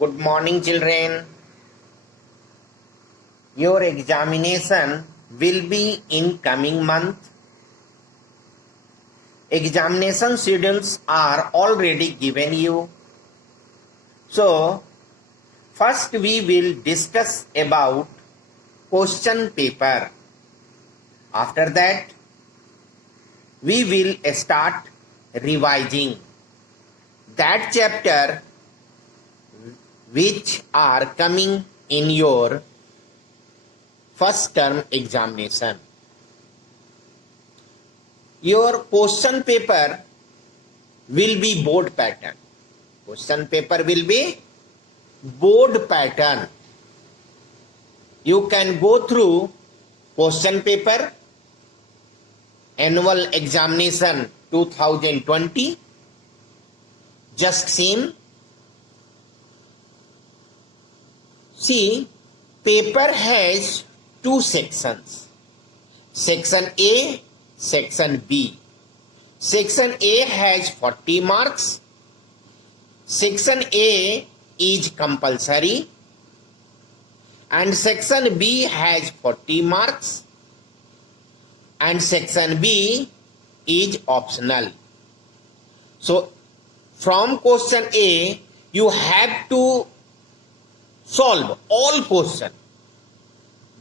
Good morning, children. Your examination will be in coming month. Examination schedules are already given you. So, first we will discuss about question paper. After that, we will start revising that chapter which are coming in your first term examination. Your question paper will be board pattern. Question paper will be board pattern. You can go through question paper, annual examination 2020, just seen. See, paper has two sections, section A, section B. Section A has 40 marks. Section A is compulsory and section B has 40 marks and section B is optional. So, from question A, you have to solve all questions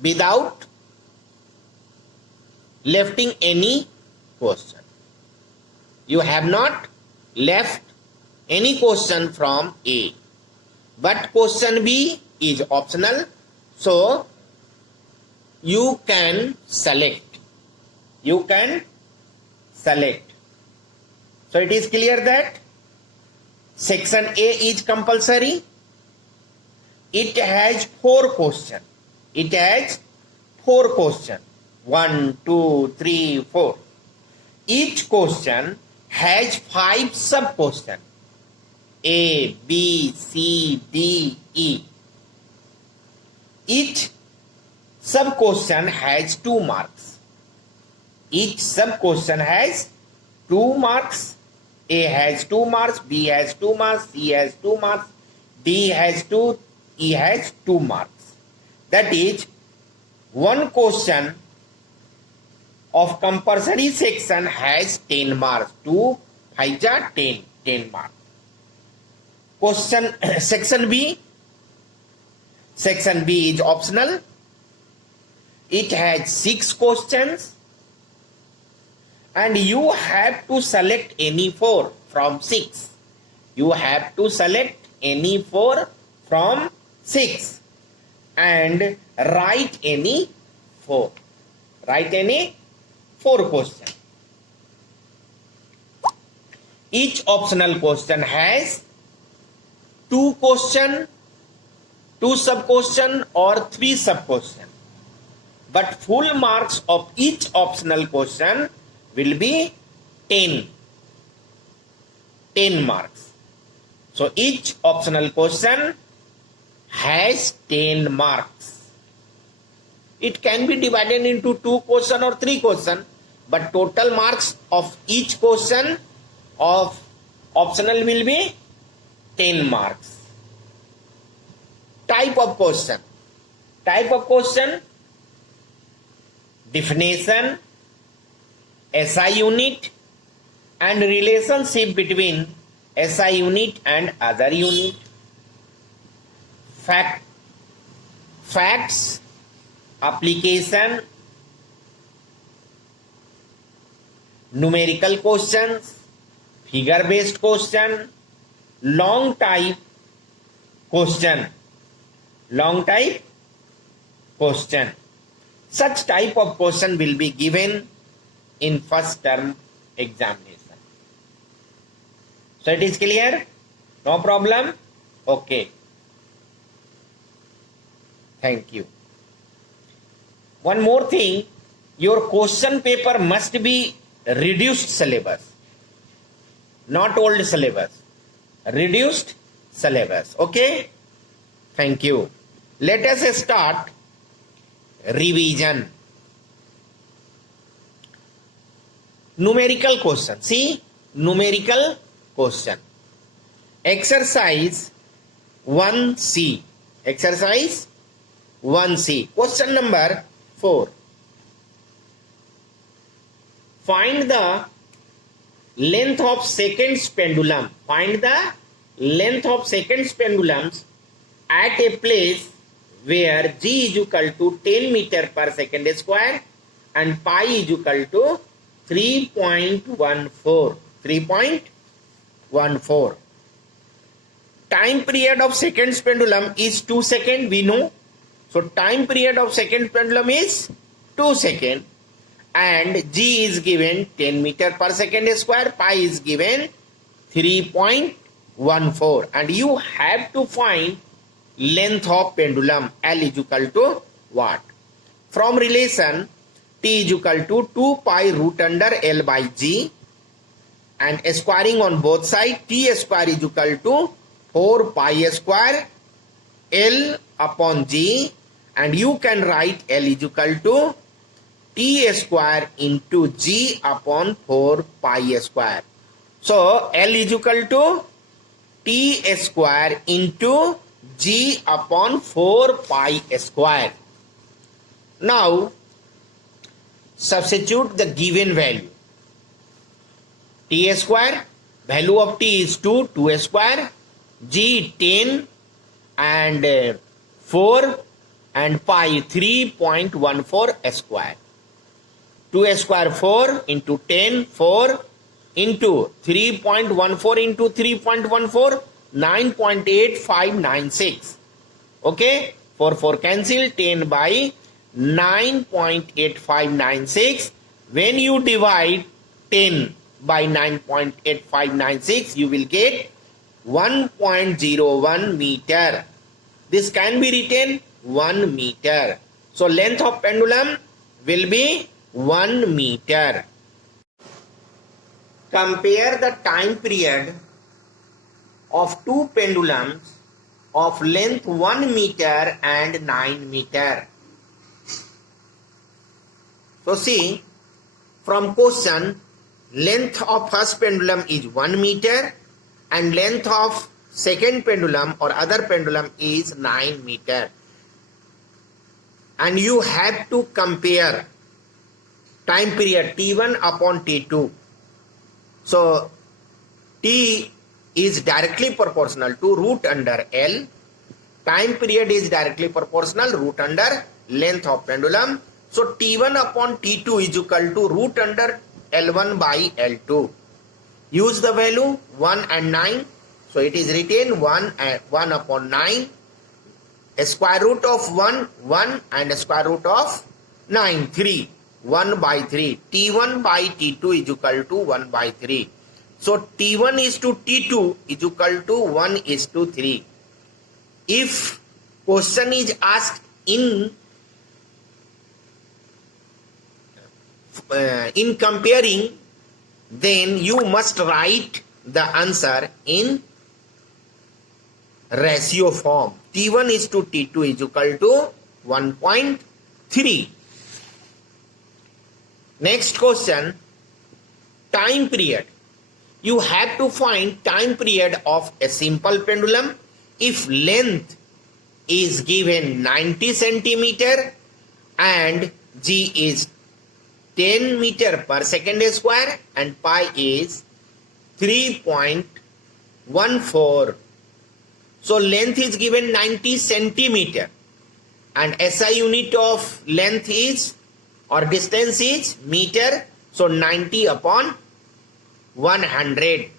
without lefting any question. You have not left any question from A, but question B is optional, so you can select. You can select. So it is clear that section A is compulsory. It has 4 questions. It has 4 questions. 1, 2, 3, 4. Each question has 5 sub-questions. A, B, C, D, E. Each sub-question has 2 marks. Each sub-question has 2 marks. A has 2 marks, B has 2 marks, C has 2 marks, D has 2, E has 2 marks. That is, one question of compulsory section has 10 marks. 2, 5 are 10 marks. Question section B. Section B is optional. It has 6 questions and you have to select any 4 from 6. You have to select any 4 from 6 and write any 4. Write any 4 questions. Each optional question has 2 questions, 2 sub-questions or 3 sub-questions. But full marks of each optional question will be 10 marks. So each optional question has 10 marks. It can be divided into 2 questions or 3 questions, but total marks of each question of optional will be 10 marks. Type of question. Type of question: definition, SI unit, and relationship between SI unit and other unit. Facts, application, numerical questions, figure based question, long type question. Such type of question will be given in first term examination. So it is clear? No problem? Okay. Thank you. One more thing, your question paper must be reduced syllabus, not old syllabus. Reduced syllabus. Okay? Thank you. Let us start revision. Numerical question. See, numerical question. Exercise 1C. Exercise 1C. Question number 4. Find the length of seconds pendulum. Find the length of seconds pendulums at a place where g is equal to 10 meter per second square and pi is equal to 3.14. 3.14. Time period of seconds pendulum is 2 seconds, we know. So time period of second pendulum is 2 seconds and g is given 10 meter per second square, pi is given 3.14 and you have to find length of pendulum L is equal to what? From relation T is equal to 2 pi root under L by G and squaring on both sides, T square is equal to 4 pi square L upon G and you can write L is equal to T square into G upon 4 pi square. So L is equal to T square into G upon 4 pi square. Now substitute the given value. T square, value of T is 2 square, G 10 and 4 and pi 3.14 square. 2 square 4 into 10 4 into 3.14 into 3.14 9.8596. Okay, 4 cancel, 10 by 9.8596. When you divide 10 by 9.8596 you will get 1.01 meter. This can be written 1 meter. So length of pendulum will be 1 meter. Compare the time period of two pendulums of length 1 meter and 9 meter. So see, from question, length of first pendulum is 1 meter and length of second pendulum or other pendulum is 9 meter. And you have to compare time period T1 upon T2. So T is directly proportional to root under L. Time period is directly proportional root under length of pendulum. So T1 upon T2 is equal to root under L1 by L2. Use the value 1 and 9. So it is written 1 upon 9. A square root of 1, 1 and a square root of 9, 3. 1 by 3. T1 by T2 is equal to 1 by 3. So T1 is to T2 is equal to 1 is to 3. If question is asked in comparing, then you must write the answer in ratio form. T1 is to T2 is equal to 1.3. Next question, time period. You have to find time period of a simple pendulum if length is given 90 centimeter and G is 10 meter per second square and pi is 3.14. So length is given 90 centimeter and SI unit of length is or distance is meter. So 90 upon 100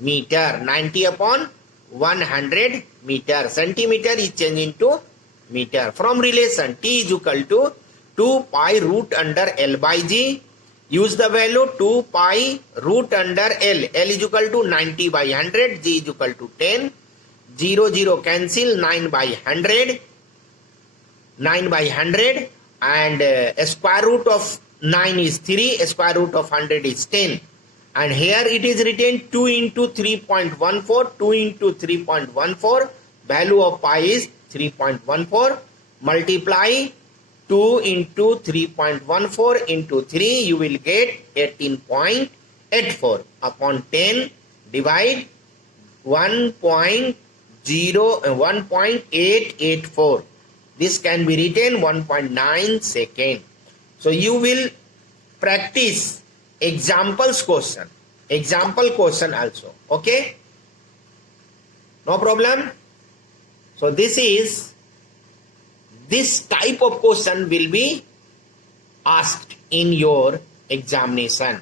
meter. 90 upon 100 meter. Centimeter is changed into meter. From relation T is equal to 2 pi root under L by G. Use the value 2 pi root under L. L is equal to 90 by 100. G is equal to 10. 0, 0 cancel. 9 by 100. 9 by 100. And a square root of 9 is 3. A square root of 100 is 10. And here it is written 2 into 3.14. 2 into 3.14. Value of pi is 3.14. Multiply 2 into 3.14 into 3, you will get 18.84 upon 10, divide 1.01 1.884. This can be written 1.9 second. So you will practice example question also. Okay, no problem. So this type of question will be asked in your examination.